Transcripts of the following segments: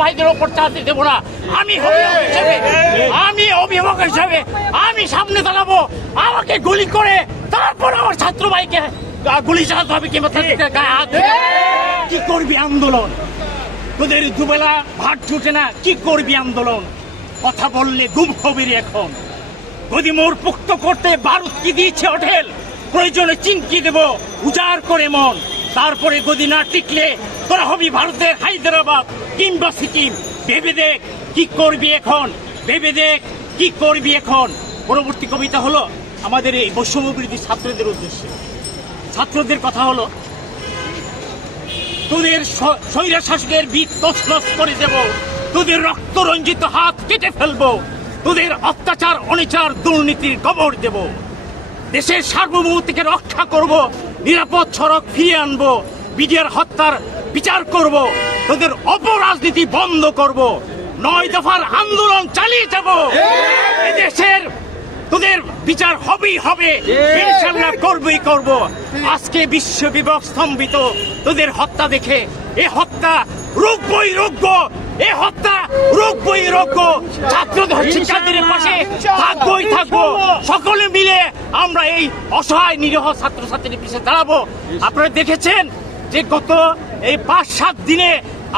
ভাইদের ওপর চালাতে দেবো না। আমি অভিভাবক হিসাবে আমি অভিভাবক হিসাবে আমি সামনে দাঁড়াবো। আমাকে গুলি করে তারপর আমার ছাত্র ভাইকে গুলি চালাতে হবে কিংবা গায়ে হাত কি করবি আন্দোলন? তোদের দুবেলা ভাত ছুটে না কি করবি আন্দোলন? কথা বললে গুম হবি রে এখন। যদি মোর পুক্ত করতে বারুদ কি দিয়েছে হোটেল প্রয়োজনে চিনকি দেব উজাড় করে মন। তারপরে গদি না টিকলে তোরা হবি ভারতের হায়দ্রাবাদ। কিংবা সিকিম, ভেবে দেখ কি করবি এখন, ভেবে দেখ কি করবি এখন। পরবর্তী কবিতা হলো আমাদের এই বৈষম্য ছাত্রদের উদ্দেশ্যে। ছাত্রদের কথা হলো, তোদের স্বৈরা শাসকের বিদ তছনছ করে দেব, তোদের রক্ত রঞ্জিত হাত কেটে ফেলব, তোদের অত্যাচার, অনিচার, দুর্নীতির কবর দেব। দেশের সার্বভৌমত্বকে রক্ষা করব, নিরাপদ সড়ক ফিরিয়ে আনব, বিডিআর হত্যার বিচার করব তোদের অপরাজনীতি বন্ধ করব। নয় দফার আন্দোলন চালিয়ে যাব। দেশের তোদের বিচার হবেই হবে। ইনশাল্লাহ করবই করব। আজকে বিশ্ব বিভক স্তম্ভিত। তোদের হত্যা দেখে এ হত্যা রোগবই রোগ্য। এ হত্যা রোগবই রোগ্য। ছাত্র শিক্ষার্থীদের পাশে থাকবই থাকব। সকলে মিলে আমরা এই অসহায় নিরহ ছাত্রছাত্রীদের পিছিয়ে দাঁড়াবো। আপনারা দেখেছেন যে গত এই পাঁচ সাত দিনে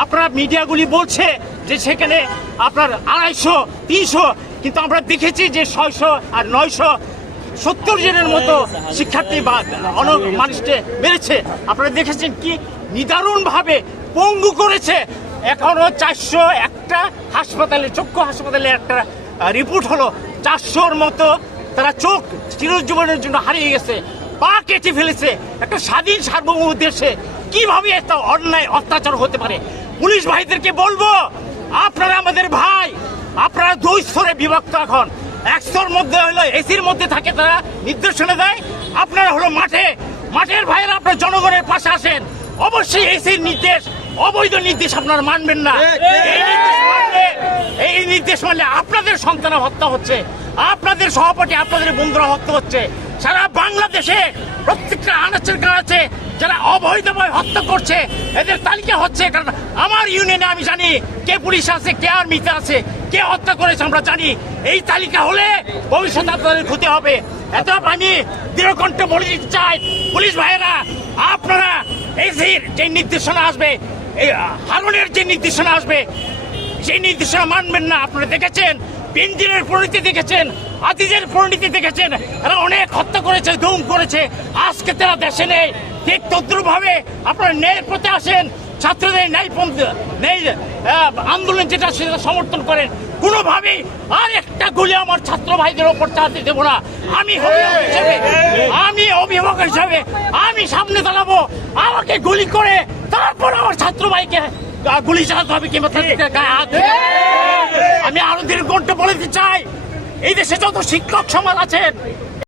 আপনার মিডিয়াগুলি বলছে যে সেখানে আপনার আড়াইশো, তিনশো, কিন্তু আমরা দেখেছি যে ছয়শো আর নয়শো সত্তর জনের মতো শিক্ষার্থী বা অনেক মানুষকে মেরেছে। আপনারা দেখেছেন কি নিদারুণ ভাবে পঙ্গু করেছে। এখনও চারশো একটা হাসপাতালে, চক্ষু হাসপাতালে একটা রিপোর্ট হলো চারশোর মতো তারা চোখ চিরজীবনের জন্য হারিয়ে গেছে, পা কেটে ফেলেছে। একটা স্বাধীন সার্বভৌম দেশে কীভাবে একটা অন্যায় অত্যাচার হতে পারে? পুলিশ ভাইদেরকে বলব আপনারা আমাদের ভাই আপনারা দুই স্তরে বিভক্ত এখন। এক স্তর মধ্যে হলো এসির মধ্যে থাকে তারা নির্দেশনা দেয়। আপনারা হলো মাঠে মাঠের ভাইয়েরা আপনার জনগণের পাশে আসেন। অবশ্যই এসির নির্দেশ অবৈধ নির্দেশ আপনারা মানবেন না। এই নির্দেশ মানলে আপনাদের সন্তান হত্যা হচ্ছে। আপনাদের সহপাঠী আপনাদের বন্ধুরা হত্যা হচ্ছে। সারা বাংলাদেশে প্রত্যেকটা আনাচের কাছে অবৈধভাবে হত্যা করছে। এদের তালিকা হচ্ছে, কারণ আমার ইউনিয়নে আমি জানি কে পুলিশ আছে, কে আর্মিতে আছে, কে হত্যা করেছে, আমরা জানি। এই তালিকা হলে ভবিষ্যতে আপনাদের ক্ষতি হবে। এত আমি দৃঢ়কণ্ঠে বলে দিতে চাই, পুলিশ ভাইয়েরা, আপনারা এই যে নির্দেশনা আসবে, এই হারুনের যে নির্দেশনা আসবে, সেই নির্দেশনা মানবেন না। আপনারা দেখেছেন বেঞ্জিনের পরিণতি দেখেছেন, আদিজের পরিণতি দেখেছেন, এরা অনেক হত্যা করেছে, ধুম করেছে। আজকে তারা দেশে নেই। ঠিক তদ্রুপ ভাবে আপনারা ন্যায়ের পথে আসেন, ছাত্রদের ন্যায় পন্থ- ন্যায় আন্দোলন যেটা সেটা সমর্থন করেন। কোনোভাবেই আর একটা গুলি আমার ছাত্র ভাইদের ওপর চালাতে দেবো না। আমি অভিভাবক হিসাবে, আমি অভিভাবক হিসাবে, আমি সামনে দাঁড়াবো। আমাকে গুলি করে তারপর আমার ছাত্র ভাইকে গুলি চালাতে হবে কিংবা। আমি আরও দীর্ঘ বলে দিতে চাই। এই দেশে যত শিক্ষক সমাজ আছেন